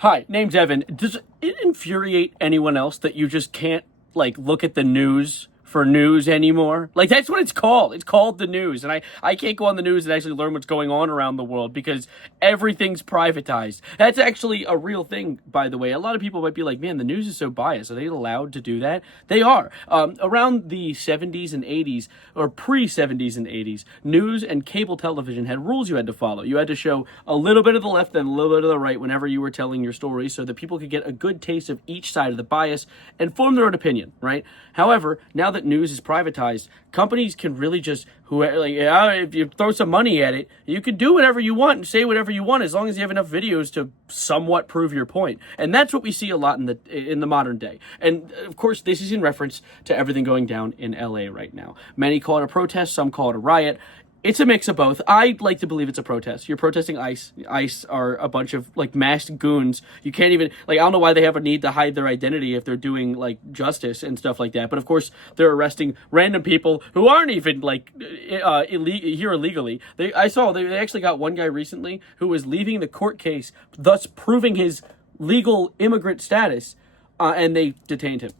Hi, name's Evan. Does it infuriate anyone else that you just can't, like, look at the news for news anymore? Like, that's what it's called. It's called the news. And I can't go on the news and actually learn what's going on around the world because everything's privatized. That's actually a real thing, by the way. A lot of people might be like, man, the news is so biased. Are they allowed to do that? They are. Around the 70s and 80s, or pre-70s and 80s, news and cable television had rules you had to follow. You had to show a little bit of the left and a little bit of the right whenever you were telling your story so that people could get a good taste of each side of the bias and form their own opinion, right? However, now that news is privatized, companies can really just, if you throw some money at it, you can do whatever you want and say whatever you want as long as you have enough videos to somewhat prove your point. And that's what we see a lot in the modern day. And of course, this is in reference to everything going down in LA right now. Many call it a protest, some call it a riot. It's a mix of both. I like to believe it's a protest. You're protesting ICE. ICE are a bunch of, like, masked goons. You can't even, like, I don't know why they have a need to hide their identity if they're doing, like, justice and stuff like that. But, of course, they're arresting random people who aren't even, like, here illegally. They actually got one guy recently who was leaving the court case, thus proving his legal immigrant status, and they detained him.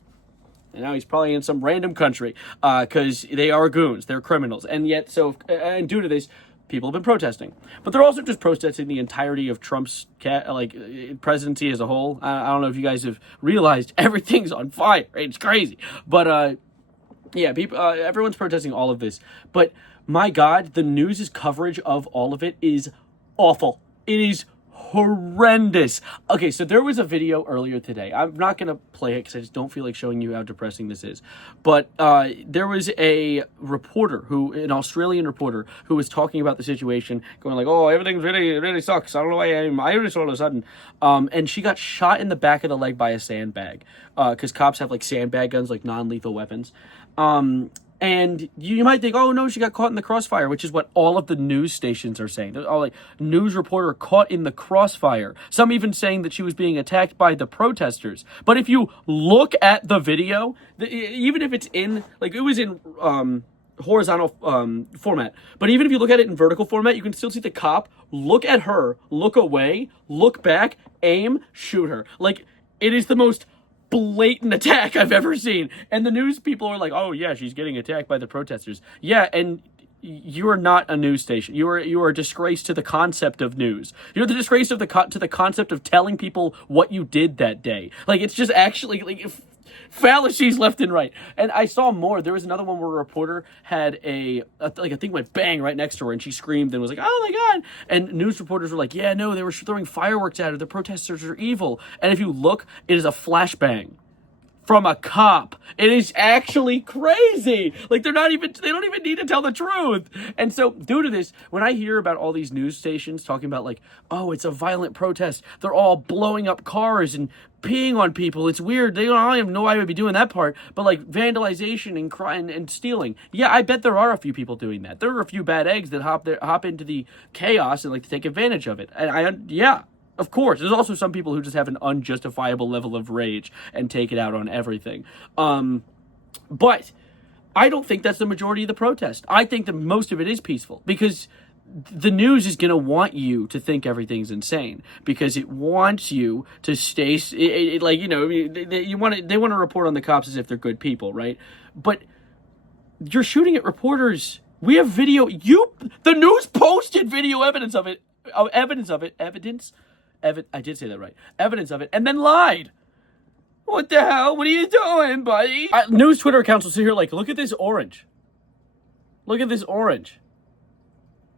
And now he's probably in some random country because they are goons. They're criminals. And yet, due to this, people have been protesting. But they're also just protesting the entirety of Trump's presidency as a whole. I don't know if you guys have realized everything's on fire. Right? It's crazy. But, everyone's protesting all of this. But, my God, the news' coverage of all of it is awful. It is horrendous. Okay, so there was a video earlier today. I'm not going to play it because I just don't feel like showing you how depressing this is. But there was a reporter, an Australian reporter, who was talking about the situation, going like, oh, everything really, really sucks. I don't know why I'm Irish all of a sudden. And she got shot in the back of the leg by a sandbag because cops have, like, sandbag guns, like non-lethal weapons. And you might think, oh, no, she got caught in the crossfire, which is what all of the news stations are saying. They're all like, news reporter caught in the crossfire. Some even saying that she was being attacked by the protesters. But if you look at the video, even if it's in, like, it was in horizontal format. But even if you look at it in vertical format, you can still see the cop look at her, look away, look back, aim, shoot her. Like, it is the most blatant attack I've ever seen. And the news people are like, oh yeah, she's getting attacked by the protesters. Yeah, and you are not a news station. You are a disgrace to the concept of news. You're the disgrace to the concept of telling people what you did that day. Like, it's just actually, like, fallacies left and right. And I saw more. There was another one where a reporter had a thing went bang right next to her and she screamed and was like, oh my God. And news reporters were like, yeah, no, they were throwing fireworks at her. The protesters are evil. And if you look, it is a flashbang from a cop. It is actually crazy. Like, they don't even need to tell the truth. And so, due to this, when I hear about all these news stations talking about, like, oh, it's a violent protest, they're all blowing up cars and peeing on people, it's weird. I don't even know why I would be doing that part, but, like, vandalization and crime and stealing. Yeah, I bet there are a few people doing that. There are a few bad eggs that hop into the chaos and like to take advantage of it. And yeah. Of course, there's also some people who just have an unjustifiable level of rage and take it out on everything. But I don't think that's the majority of the protest. I think that most of it is peaceful because the news is going to want you to think everything's insane because it wants you to stay, they want to report on the cops as if they're good people, right? But you're shooting at reporters. We have video. The news posted video evidence of it. I did say that right. Evidence of it, and then lied. What the hell? What are you doing, buddy? News Twitter accounts will sit here like, look at this orange. Look at this orange.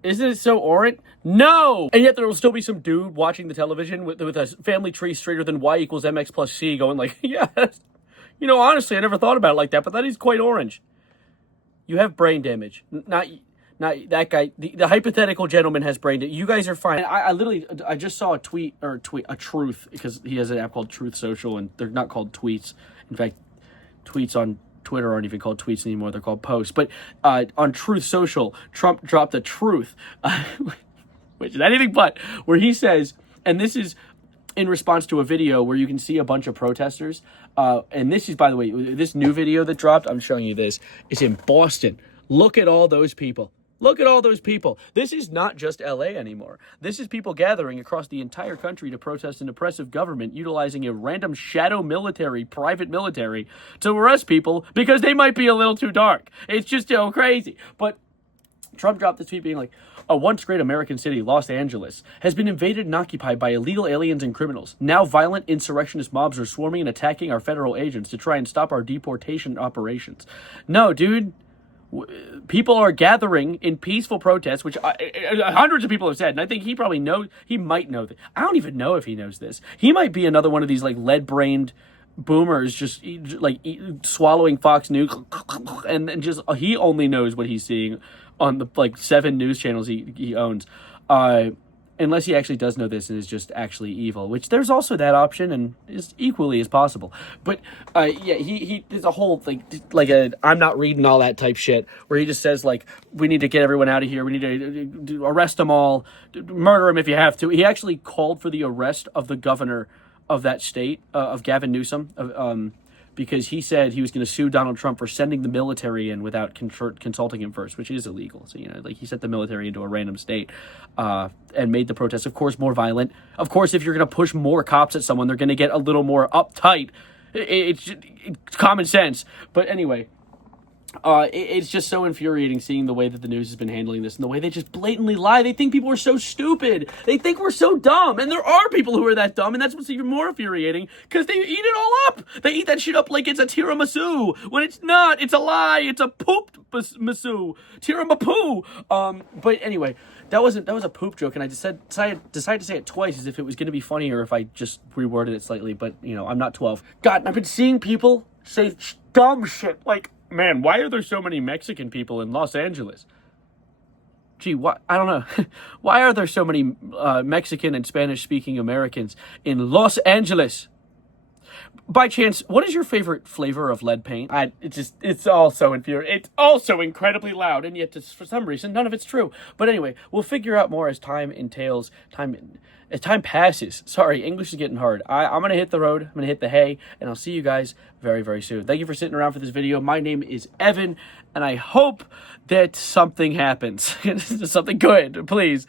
Isn't it so orange? No! And yet there will still be some dude watching the television with a family tree straighter than Y equals MX plus C going like, yeah, honestly, I never thought about it like that, but that is quite orange. You have brain damage. Not that guy. The hypothetical gentleman has brain damage. You guys are fine. I just saw a truth, because he has an app called Truth Social, and they're not called tweets. In fact, tweets on Twitter aren't even called tweets anymore. They're called posts. But on Truth Social, Trump dropped a truth, which is anything but, where he says, and this is in response to a video where you can see a bunch of protesters. And this is, by the way, this new video that dropped, I'm showing you this. It's in Boston. Look at all those people. Look at all those people. This is not just LA anymore. This is people gathering across the entire country to protest an oppressive government utilizing a random shadow military, private military, to arrest people because they might be a little too dark. It's just, crazy. But Trump dropped this tweet being like, a once great American city, Los Angeles, has been invaded and occupied by illegal aliens and criminals. Now violent insurrectionist mobs are swarming and attacking our federal agents to try and stop our deportation operations. No, dude. People are gathering in peaceful protests, which hundreds of people have said, and I think he probably knows. He might know that. I don't even know if he knows this. He might be another one of these like lead-brained boomers, just swallowing Fox News, and just he only knows what he's seeing on the 7 news channels he owns. Unless he actually does know this and is just actually evil, which there's also that option and is equally as possible. But he there's a whole I'm not reading all that type shit where he just says we need to get everyone out of here. We need to arrest them all, murder them if you have to. He actually called for the arrest of the governor of that state, of Gavin Newsom, because he said he was going to sue Donald Trump for sending the military in without consulting him first, which is illegal. So, he sent the military into a random state and made the protests, of course, more violent. Of course, if you're going to push more cops at someone, they're going to get a little more uptight. It's common sense. But anyway, it's just so infuriating seeing the way that the news has been handling this and the way they just blatantly lie. They think people are so stupid. They think we're so dumb. And there are people who are that dumb. And that's what's even more infuriating because they eat it all up. They eat that shit up like it's a tiramisu when it's not. It's a lie. It's a pooped masu. Tiramisu. But anyway, that was a poop joke. And I decided to say it twice as if it was going to be funnier if I just reworded it slightly. But, I'm not 12. God, I've been seeing people say dumb shit like, man, why are there so many Mexican people in Los Angeles? Gee, what? I don't know. Why are there so many Mexican and Spanish-speaking Americans in Los Angeles? By chance, what is your favorite flavor of lead paint? It's all so infuriating. It's also incredibly loud, and yet for some reason, none of it's true. But anyway, we'll figure out more as time passes. Sorry, English is getting hard. I'm going to hit the road. I'm going to hit the hay, and I'll see you guys very, very soon. Thank you for sitting around for this video. My name is Evan, and I hope that something happens. Something good, please.